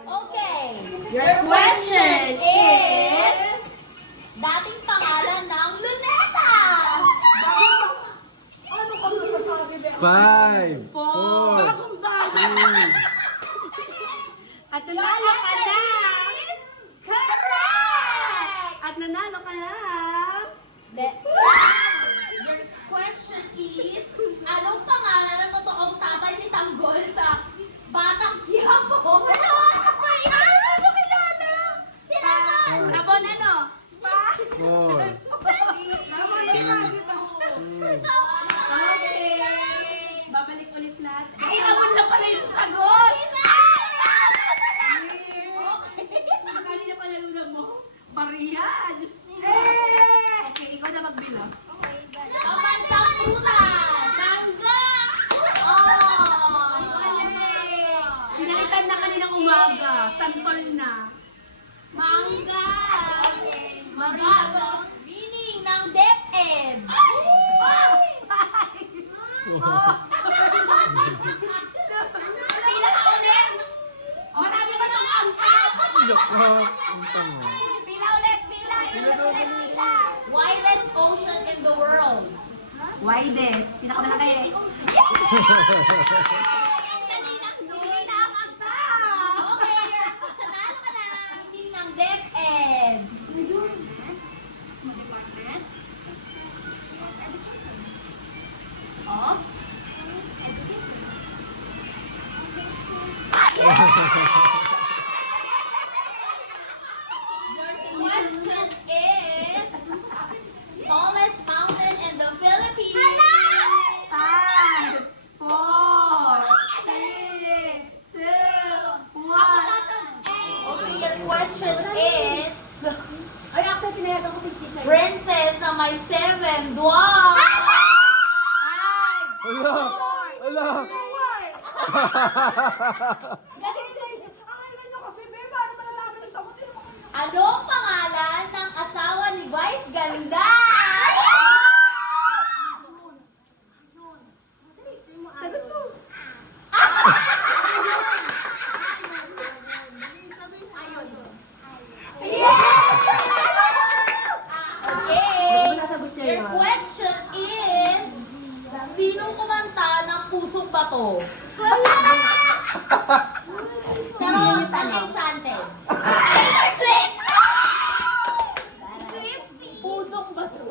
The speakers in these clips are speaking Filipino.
Okay. Your question is, dating pangalan ng Luneta. Ano ka masasabi ba? 5, 4, Bagong bago. 3. At nanalo ka na! Correct! At nanalo ka na! Your question is, anong pangalan ng totoong tatay ni Tanggol sa Batang Quiapo? Ano kilala? Sila ka! Rabon ano? 4. Okay. Babalik ulit natin. Ay, amon na pala yung sagot! Kanina pala luna mo. Maria! Diyos mo. Okay, ikaw na magbilang. Kapansang prutas! Mangga! Oh! Pinalitan na kaninang umaga. Santol na. Mangga! Okay. Mangga. Meaning ng DepEd. Pila ka ulit? Marami pa ng angka. Pila ulit, pila. Widest ocean in the world. Widest. Pinakamalaki. Hindi na ang angka. Okay, nanalo ka na. Meaning ng DepEd. Oh? Your question is, tallest mountain in the Philippines. 5, 4, 3, 2, 1. Okay, your question is, Ay, actually, tinayagan ko si Chicha. princess na may 7 dwarf. 5. Wala! Ano ang pangalan ng asawa ni Vice Ganda? Sagot mo. Okay. Nasagot niya Your yun. question is, sinong kumanta ng Pusong Bato? Charot, ang enchanted. Pusong Bato.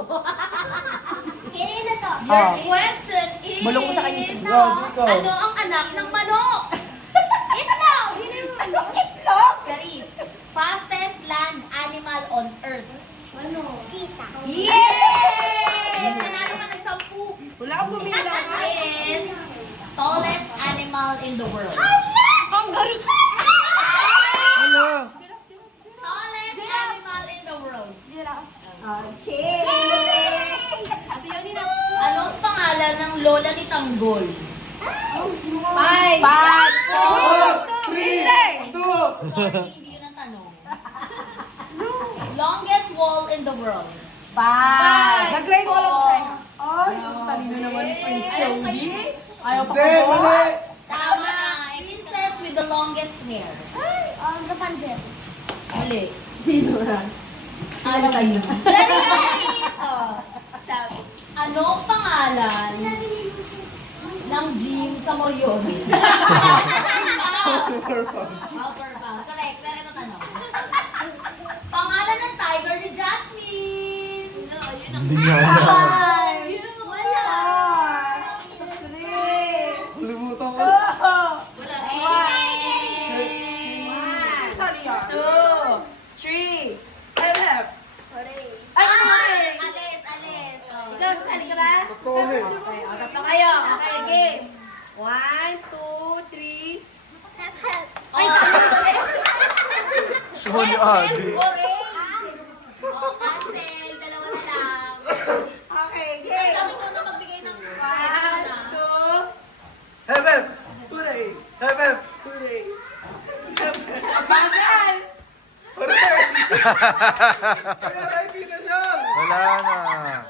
Your question is, Bulong ko sa kanya. ano ang anak ng manok? Itlog! Itlog? Charis. Fastest land animal on earth. Yay! Nanalo ka ng 10. Wala akong bumili That is tallest animal in the world. Ang galing! Wala! Tallest animal in the world. Okay. Anong pangalan ng lola ni Tanggol? 5. 5, 4, 3, 2. Sorry, hindi yun ang tanong. Longest wall in the world. 5. Nag-grade wall of China. Ay, ang talino naman ni Prince Yogi. Ayaw pa Hindi, mali! Tama na. Princess with the longest hair. Mali. Sino na? Ano kayo? Ano ang pangalan ng gym sa Morion? Pound. Correct. Pero ito tanong. Pangalan ng tiger ni Jasmine. Hindi niya alam. Kalimutan ko. Sorry, ah. 2, 3. Alis. Ikaw, sali ka ba? Totoo eh. Okay, agap na kayo. Okay, game. 1, 2, 3. Suhon yung adi. Cancel. Dalawa na lang. Okay, game. Sabi ko na magbigay ng 1, 2. Hebeb! Hebeb! Bagal! Wala na.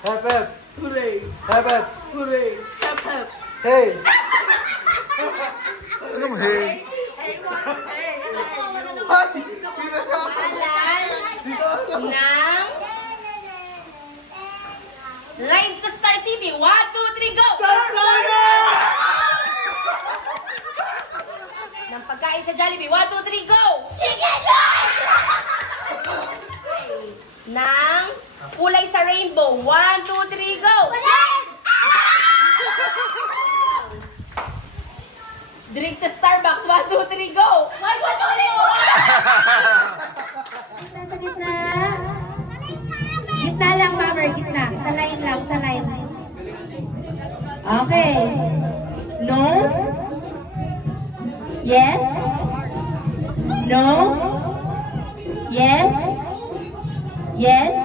Hebeb! Hebeb! Hey! Anong hey? Hey mo, pagkain sa Jollibee. 1, 2, 3, go! Chicken joy! Ng kulay sa rainbow. 1, 2, 3, go! Drink sa Starbucks. 1, 2, 3, go! May kutsuli mo! Sa gitna. Gitna lang, Mama. Gitna. Sa line lang. Sa line. Okay. No? Yes? No? Yes? Yes?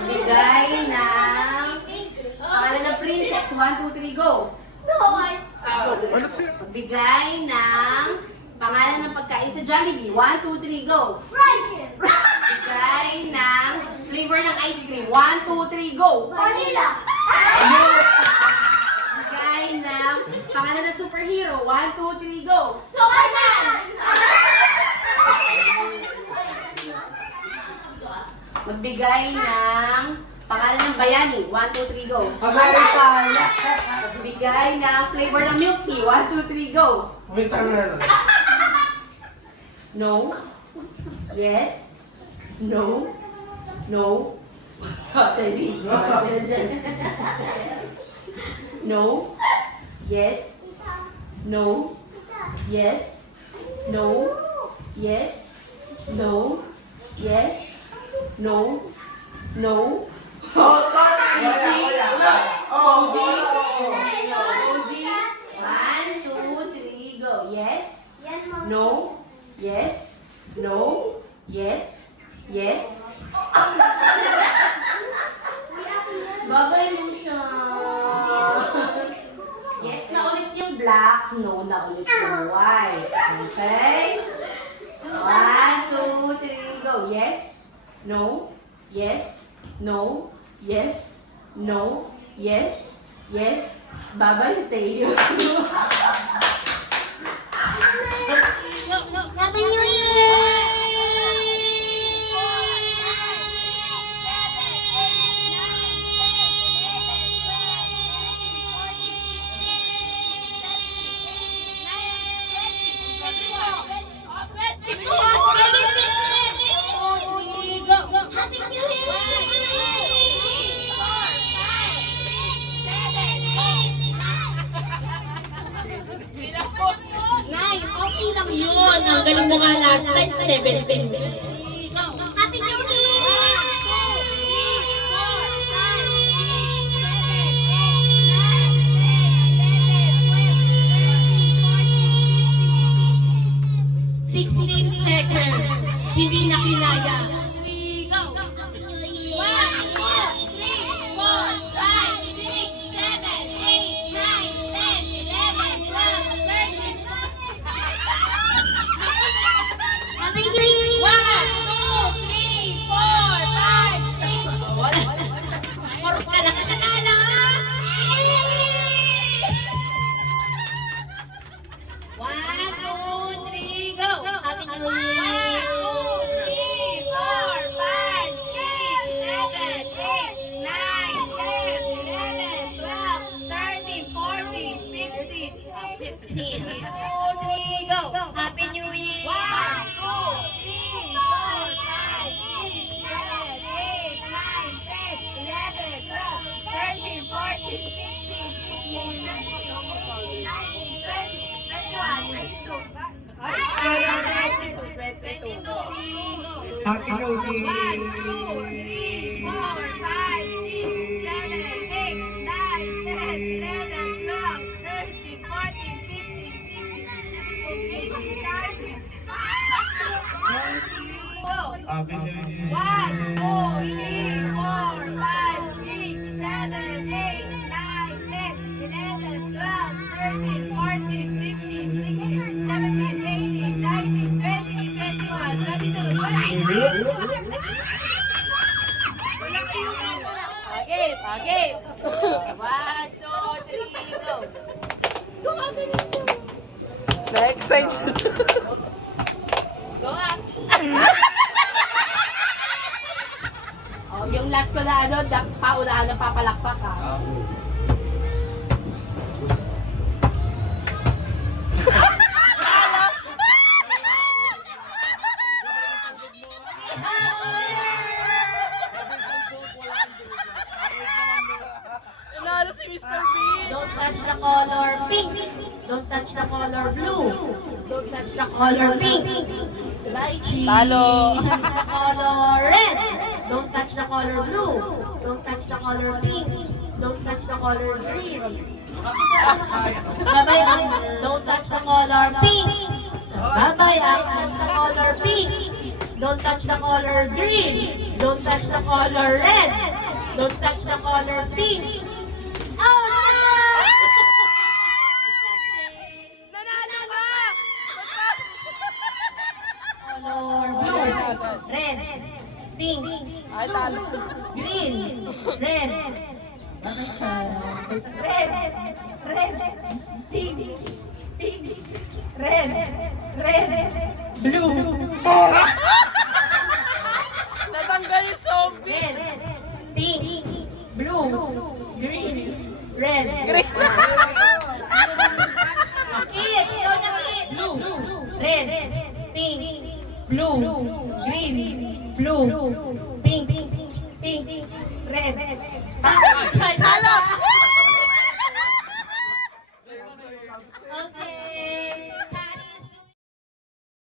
Bigay ng pangalan ng princess. 1, 2, 3, go! Ano siya? Bigay ng pangalan ng pagkain sa Jollibee. 1, 2, 3, go! Bigay ng flavor ng ice cream. 1, 2, 3, go! Vanilla! Bigay ng pangalan ng superhero. 1, 2, 3, go! Superman! Magbigay ng pangalan ng bayani. 1, 2, 3, go! American! Magbigay ng flavor ng milk tea. 1, 2, 3, go! Winter melon. No. Yes. No. No. Sorry. No. Yes. No. Yes. No. Yes. No. Yes. No. No. Emoji. 1, 2, 3, go. Yes. No. Yes. No. Yes. Yes. Babay mo siya. Yes na ulit yung black. No na ulit yung white. Okay? 1, 2, 3, go. Yes. No. Yes. No. Yes. No. Yes. Yes. Babay tayo. Happy New Year! Happy New Year! Happy New Year! Oh, yung last ko na ano, paunahan ng papalakpak ha. Don't touch the color pink. Don't touch the color blue. Don't touch the color pink. Lychee. Talo. Don't touch the color red. Don't touch the color blue. Don't touch the color pink. Don't touch the color green. Babay ang don't touch the color pink. Babay ang the color pink. Don't touch the color green. Don't touch the color red. Don't touch the color pink. Color blue, red, pink, green, red, blue. Natanggal yung zombie. Red, pink, blue, green, red. Kit, ikaw na kit. Blue, red, pink, blue, green, blue, pink, red. Talo!